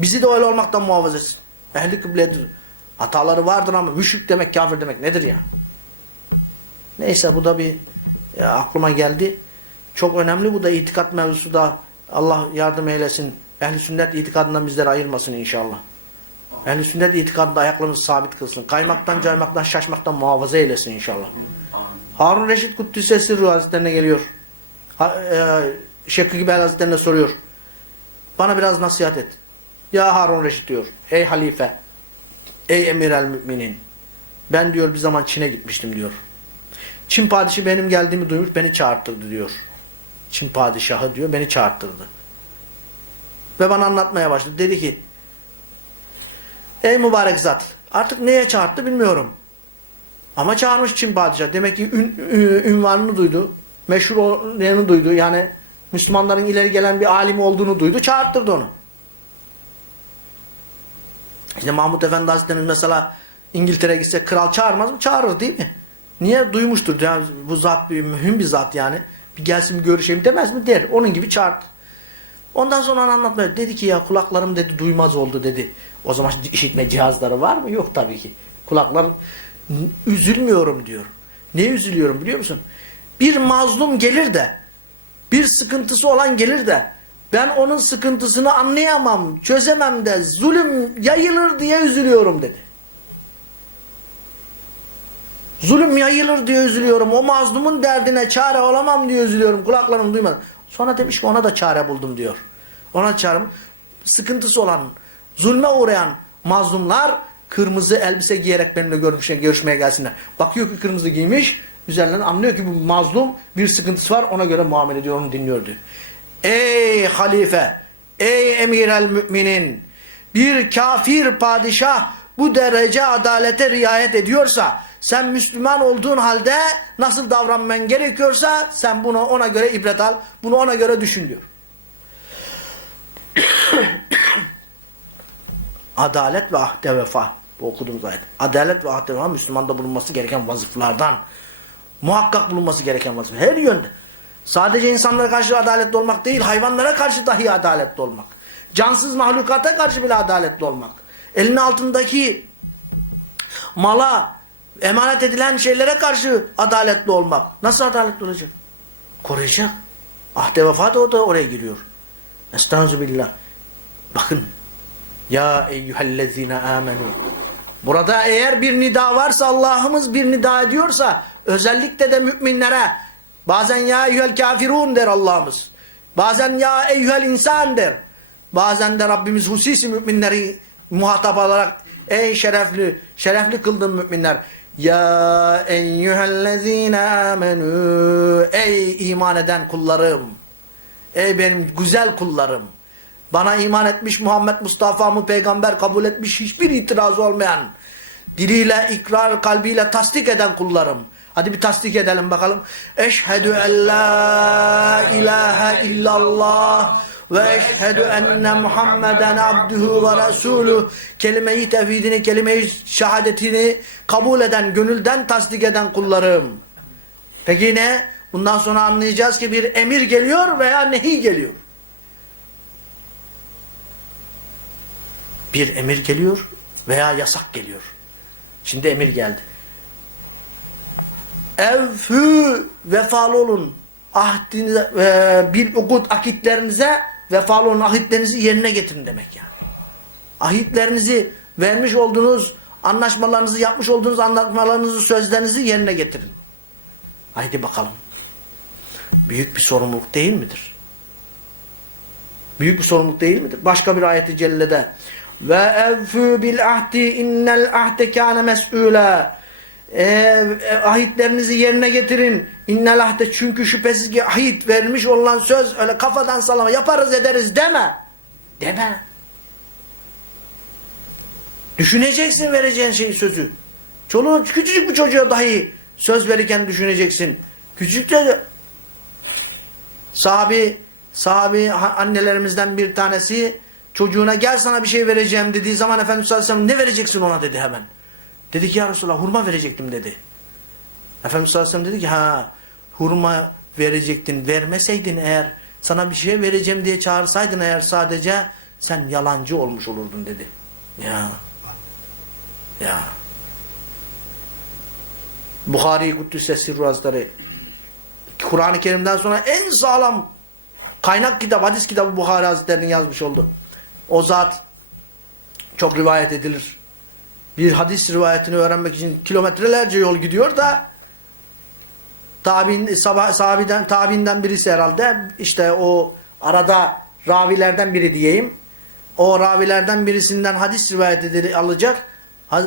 Bizi de öyle olmaktan muhafaza etsin. Ehli kıbledir. Hataları vardır ama müşrik demek, kafir demek nedir ya? Neyse bu da bir e, aklıma geldi. Çok önemli bu da itikat mevzusu da Allah yardım eylesin. Ehli sünnet itikadından bizleri ayırmasın inşallah. Ehli sünnet itikadında ayaklarımızı sabit kılsın. Kaymaktan, caymaktan, şaşmaktan muhafaza eylesin inşallah. Harun Reşit Kuddüs'e Sirru Hazretlerine geliyor. Ha, e, Şekki gibi Hazretlerine soruyor. Bana biraz nasihat et. Ya Harun Reşit diyor. Ey halife. Ey emir el müminin. Ben diyor bir zaman Çin'e gitmiştim diyor. Çin padişahı benim geldiğimi duymuş beni çağırttırdı diyor. Çin padişahı diyor beni çağırttırdı. Ve bana anlatmaya başladı. Dedi ki Ey mübarek zat artık neye çağırttı bilmiyorum. Ama çağırmış Çin padişahı. Demek ki ün, ün- ünvanını duydu. Meşhur olanı duydu. Yani Müslümanların ileri gelen bir alim olduğunu duydu. Çağırttırdı onu. İşte Mahmut Efendi Hazretleri'nin mesela İngiltere'ye gitse kral çağırmaz mı? Çağırır değil mi? Niye? Duymuştur. Yani bu zat bir mühim bir zat yani. Bir gelsin bir görüşeyim demez mi? Der. Onun gibi çağırdı. Ondan sonra anlatmaya dedi ki ya kulaklarım dedi duymaz oldu dedi. O zaman işitme cihazları var mı? Yok tabii ki. Kulaklar üzülmüyorum diyor. Ne üzülüyorum biliyor musun? Bir mazlum gelir de bir sıkıntısı olan gelir de ben onun sıkıntısını anlayamam, çözemem de zulüm yayılır diye üzülüyorum dedi. Zulüm yayılır diye üzülüyorum. O mazlumun derdine çare olamam diye üzülüyorum. Kulaklarım duymadı. Sonra demiş ki ona da çare buldum diyor. Ona çare sıkıntısı olan, zulme uğrayan mazlumlar kırmızı elbise giyerek benimle görüşmeye, görüşmeye gelsinler. Bakıyor ki kırmızı giymiş, üzerinden anlıyor ki bu mazlum bir sıkıntısı var ona göre muamele ediyor, onu dinliyor diyor. Ey halife, ey emir el müminin, bir kafir padişah bu derece adalete riayet ediyorsa, sen Müslüman olduğun halde nasıl davranman gerekiyorsa sen bunu ona göre ibret al, bunu ona göre düşün diyor. Adalet ve ahde vefa. Bu okuduğumuz ayet. Adalet ve ahde vefa Müslümanda bulunması gereken vazıflardan. Muhakkak bulunması gereken vazıf. Her yönde. Sadece insanlara karşı adaletli olmak değil, hayvanlara karşı dahi adaletli olmak. Cansız mahlukata karşı bile adaletli olmak. Elinin altındaki mala, emanet edilen şeylere karşı adaletli olmak. Nasıl adaletli olacak? Koruyacak. Ahde vefa da o da oraya giriyor. Estağfirullah. Bakın. Ya eyyühellezine amenu. Burada eğer bir nida varsa Allah'ımız bir nida ediyorsa özellikle de müminlere bazen ya eyyühel kafirun der Allah'ımız. Bazen ya eyyühel insan der. Bazen de Rabbimiz hususi müminleri muhatap alarak ey şerefli, şerefli kıldın müminler. Ya eyyühellezine amenu. Ey iman eden kullarım. Ey benim güzel kullarım. Bana iman etmiş Muhammed Mustafa'mı peygamber kabul etmiş hiçbir itirazı olmayan, diliyle, ikrar, kalbiyle tasdik eden kullarım. Hadi bir tasdik edelim bakalım. Eşhedü en la ilahe illallah ve eşhedü enne Muhammeden abduhu ve resuluh. Kelime-i tevhidini, kelime-i şehadetini kabul eden, gönülden tasdik eden kullarım. Peki ne? Bundan sonra anlayacağız ki bir emir geliyor veya nehi geliyor. Bir emir geliyor veya yasak geliyor. Şimdi emir geldi. Evfü vefalı olun. Ahdinize, e, bil ukut akitlerinize vefalı olun. Ahitlerinizi yerine getirin demek yani. Ahitlerinizi vermiş olduğunuz anlaşmalarınızı yapmış olduğunuz anlaşmalarınızı sözlerinizi yerine getirin. Haydi bakalım. Büyük bir sorumluluk değil midir? Büyük bir sorumluluk değil midir? Başka bir ayeti cellede ve evfü bil ahdi innel ahde kâne mes'ûlâ e, ahitlerinizi yerine getirin. İnnel ahde çünkü şüphesiz ki ahit vermiş olan söz öyle kafadan sallama yaparız ederiz deme. Deme. Düşüneceksin vereceğin şeyi sözü. Çoluğu küçücük bir çocuğa dahi söz verirken düşüneceksin. Küçük de sahabi sahabi annelerimizden bir tanesi çocuğuna gel sana bir şey vereceğim dediği zaman Efendimiz sallallahu aleyhi ve sellem ne vereceksin ona dedi hemen. Dedi ki ya Resulallah hurma verecektim dedi. Efendimiz sallallahu dedi ki ha hurma verecektin vermeseydin eğer sana bir şey vereceğim diye çağırsaydın eğer sadece sen yalancı olmuş olurdun dedi. Ya. Ya. Buhari Kuddüs'e Sirru Hazretleri Kur'an-ı Kerim'den sonra en sağlam kaynak kitap, hadis kitabı Buhari Hazretleri'nin yazmış oldu. O zat çok rivayet edilir. Bir hadis rivayetini öğrenmek için kilometrelerce yol gidiyor da tabi'in, sabah, sahabiden, tabiinden birisi herhalde işte o arada ravilerden biri diyeyim. O ravilerden birisinden hadis rivayet alacak.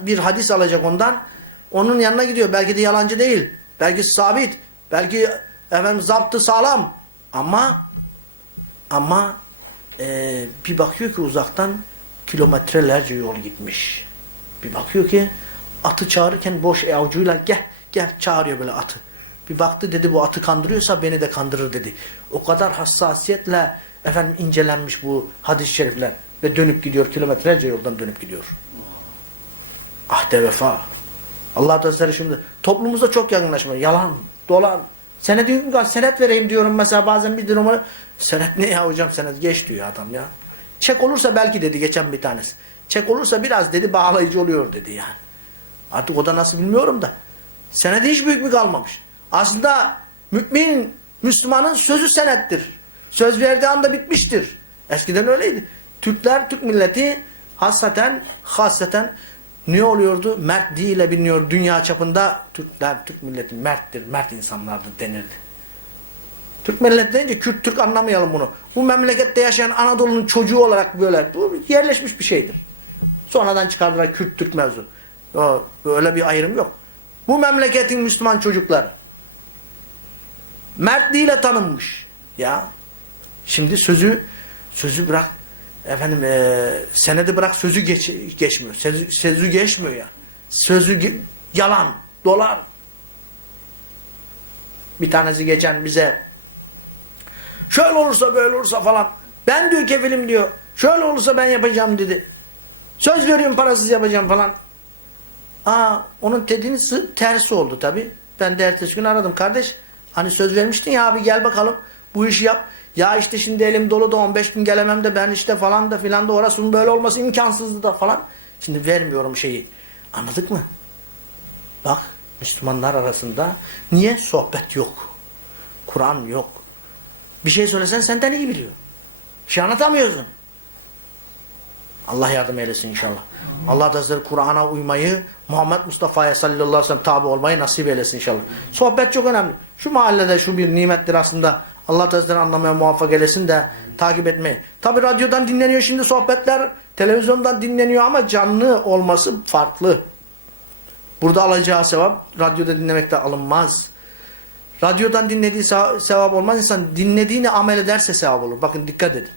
Bir hadis alacak ondan. Onun yanına gidiyor. Belki de yalancı değil. Belki sabit. Belki efendim zaptı sağlam. Ama ama eee, bir bakıyor ki uzaktan kilometrelerce yol gitmiş. Bir bakıyor ki atı çağırırken boş avucuyla gel gel çağırıyor böyle atı. Bir baktı dedi bu atı kandırıyorsa beni de kandırır dedi. O kadar hassasiyetle efendim incelenmiş bu hadis-i şerifler ve dönüp gidiyor kilometrelerce yoldan dönüp gidiyor. Ahde vefa. Allah Teala şimdi toplumumuzda çok yakınlaşma. Yalan, dolan. Senet senet vereyim diyorum mesela bazen bir durumu. Senet ne ya hocam senet geç diyor adam ya. Çek olursa belki dedi geçen bir tanesi. Çek olursa biraz dedi bağlayıcı oluyor dedi yani. Artık o da nasıl bilmiyorum da. Senede hiç büyük bir kalmamış. Aslında mümin, Müslümanın sözü senettir. Söz verdiği anda bitmiştir. Eskiden öyleydi. Türkler, Türk milleti hasaten, hasaten ne oluyordu? Mert değil biliniyor. Dünya çapında Türkler, Türk milleti merttir, mert insanlardır denirdi. Türk milleti deyince Kürt, Türk anlamayalım bunu. Bu memlekette yaşayan Anadolu'nun çocuğu olarak böyle bu yerleşmiş bir şeydir. Sonradan çıkardılar Kürt, Türk mevzu. Öyle bir ayrım yok. Bu memleketin Müslüman çocukları mertliğiyle tanınmış. Ya şimdi sözü sözü bırak efendim e, senedi bırak sözü geç, geçmiyor. Sözü, sözü geçmiyor ya. Sözü yalan, dolar. Bir tanesi geçen bize şöyle olursa böyle olursa falan ben diyor kefilim diyor. Şöyle olursa ben yapacağım dedi. Söz veriyorum parasız yapacağım falan. Aa, onun dediğinin tersi oldu tabi. Ben de ertesi gün aradım. Kardeş hani söz vermiştin ya abi gel bakalım bu işi yap. Ya işte şimdi elim dolu da 15 gün gelemem de ben işte falan da filan da orasının böyle olması imkansızdı da falan. Şimdi vermiyorum şeyi. Anladık mı? Bak Müslümanlar arasında niye sohbet yok? Kur'an yok. Bir şey söylesen senden iyi biliyor. Bir şey anlatamıyorsun. Allah yardım eylesin inşallah. Allah da Kur'an'a uymayı, Muhammed Mustafa'ya sallallahu aleyhi ve sellem tabi olmayı nasip eylesin inşallah. Sohbet çok önemli. Şu mahallede şu bir nimettir aslında. Allah da Hazretleri anlamaya muvaffak eylesin de takip etmeyi. Tabi radyodan dinleniyor şimdi sohbetler, televizyondan dinleniyor ama canlı olması farklı. Burada alacağı sevap radyoda dinlemekte alınmaz. Radyodan dinlediği seva- sevap olmaz. İnsan dinlediğini amel ederse sevap olur. Bakın dikkat edin.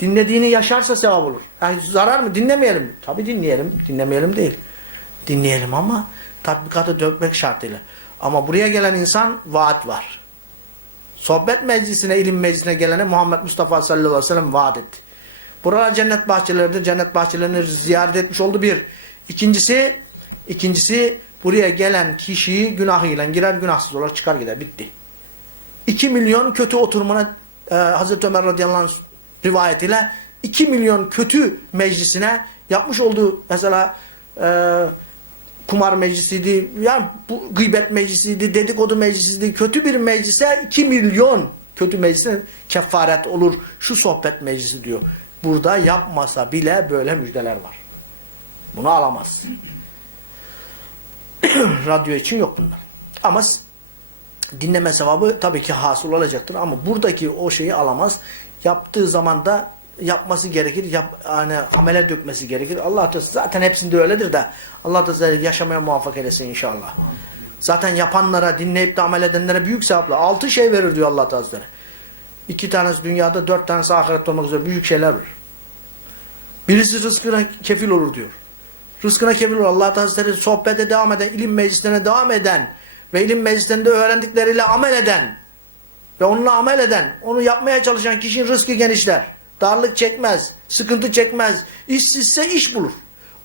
Dinlediğini yaşarsa sevap olur. Yani zarar mı? Dinlemeyelim mi? Tabii dinleyelim. Dinlemeyelim değil. Dinleyelim ama tatbikata dökmek şartıyla. Ama buraya gelen insan vaat var. Sohbet meclisine, ilim meclisine gelene Muhammed Mustafa sallallahu aleyhi ve sellem vaat etti. Buralar cennet bahçeleridir. Cennet bahçelerini ziyaret etmiş oldu bir. İkincisi, ikincisi buraya gelen kişiyi günahıyla girer, günahsız olarak çıkar gider. Bitti. 2 milyon kötü oturumuna e, Hazreti Ömer radıyallahu anh rivayetiyle 2 milyon kötü meclisine yapmış olduğu mesela e, kumar meclisiydi, yani bu gıybet meclisiydi, dedikodu meclisiydi, kötü bir meclise 2 milyon kötü meclisine kefaret olur. Şu sohbet meclisi diyor. Burada yapmasa bile böyle müjdeler var. Bunu alamaz. Radyo için yok bunlar. Ama dinleme sevabı tabii ki hasıl olacaktır ama buradaki o şeyi alamaz. Yaptığı zaman da yapması gerekir. Yap, yani amele dökmesi gerekir. Allah da zaten hepsinde öyledir de Allah da yaşamaya muvaffak eylesin inşallah. Zaten yapanlara, dinleyip de amel edenlere büyük sevapla. Altı şey verir diyor Allah Teala. İki tanesi dünyada, dört tanesi ahirette olmak üzere büyük şeyler verir. Birisi rızkına kefil olur diyor. Rızkına kefil olur. Allah Hazretleri sohbete devam eden, ilim meclislerine devam eden ve ilim meclislerinde öğrendikleriyle amel eden ve onunla amel eden, onu yapmaya çalışan kişinin rızkı genişler. Darlık çekmez, sıkıntı çekmez. İşsizse iş bulur.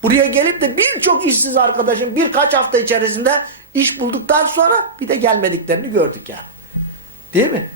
Buraya gelip de birçok işsiz arkadaşın birkaç hafta içerisinde iş bulduktan sonra bir de gelmediklerini gördük yani. Değil mi?